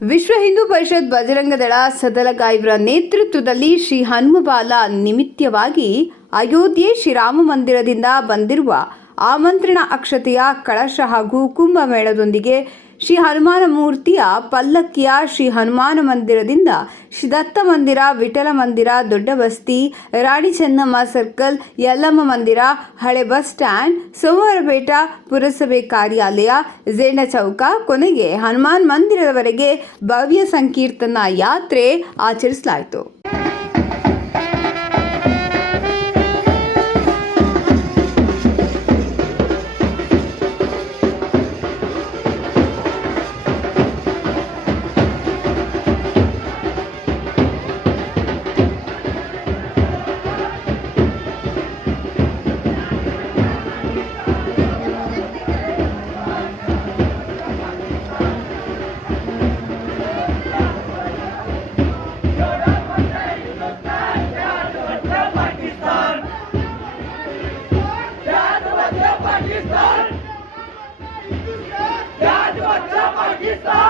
ವಿಶ್ವ ಹಿಂದೂ ಪರಿಷತ್ ಬಜರಂಗದಳ ದಳ ಸದಲಗ ನೇತೃತ್ವದಲ್ಲಿ ಶ್ರೀ ಹನುಮಬಾಲ ನಿಮಿತ್ತವಾಗಿ ಅಯೋಧ್ಯೆ ಶ್ರೀರಾಮ ಮಂದಿರದಿಂದ ಬಂದಿರುವ ಆಮಂತ್ರಣ ಅಕ್ಷತೆಯ ಕಳಶ ಹಾಗೂ ಕುಂಭಮೇಳದೊಂದಿಗೆ ಶ್ರೀ ಹನುಮಾನ ಮೂರ್ತಿಯ ಪಲ್ಲಕ್ಕಿಯ ಶ್ರೀ ಹನುಮಾನ ಮಂದಿರದಿಂದ ಶ್ರೀ ದತ್ತ ಮಂದಿರ, ವಿಠಲ ಮಂದಿರ, ದೊಡ್ಡ ಬಸ್ತಿ, ರಾಣಿ ಚೆನ್ನಮ್ಮ ಸರ್ಕಲ್, ಯಲ್ಲಮ್ಮ ಮಂದಿರ, ಹಳೆ ಬಸ್ ಸ್ಟ್ಯಾಂಡ್ ಸೋಮವಾರಪೇಟ ಪುರಸಭೆ ಕಾರ್ಯಾಲಯ, ಜೇಂಡ ಚೌಕ, ಕೊನೆಗೆ ಹನುಮಾನ್ ಮಂದಿರದವರೆಗೆ ಭವ್ಯ ಸಂಕೀರ್ತನಾ ಯಾತ್ರೆ ಆಚರಿಸಲಾಯಿತು. एवढा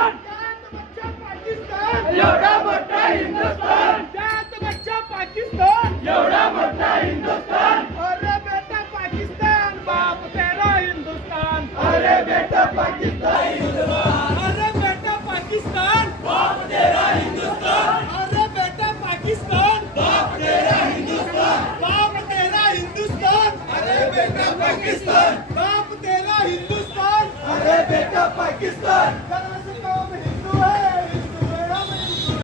मोठा हिंदुस्थान जात बच्चा पाकिस्तान। एवढा मोठा हिंदुस्थान अरे बेटा पाकिस्तान बाप तेरा हिंदुस्तान। अरे बेटा पाकिस्तान। अरे बेटा पाकिस्तान। बाप तेरा हिंदुस्तान। अरे बेटा पाकिस्तान। बाप तेरा हिंदुस्तान। बाप तेरा हिंदुस्तान। अरे बेटा पाकिस्तान। बाप तेरा हिंदुस्तान। अरे बेटा पाकिस्तान।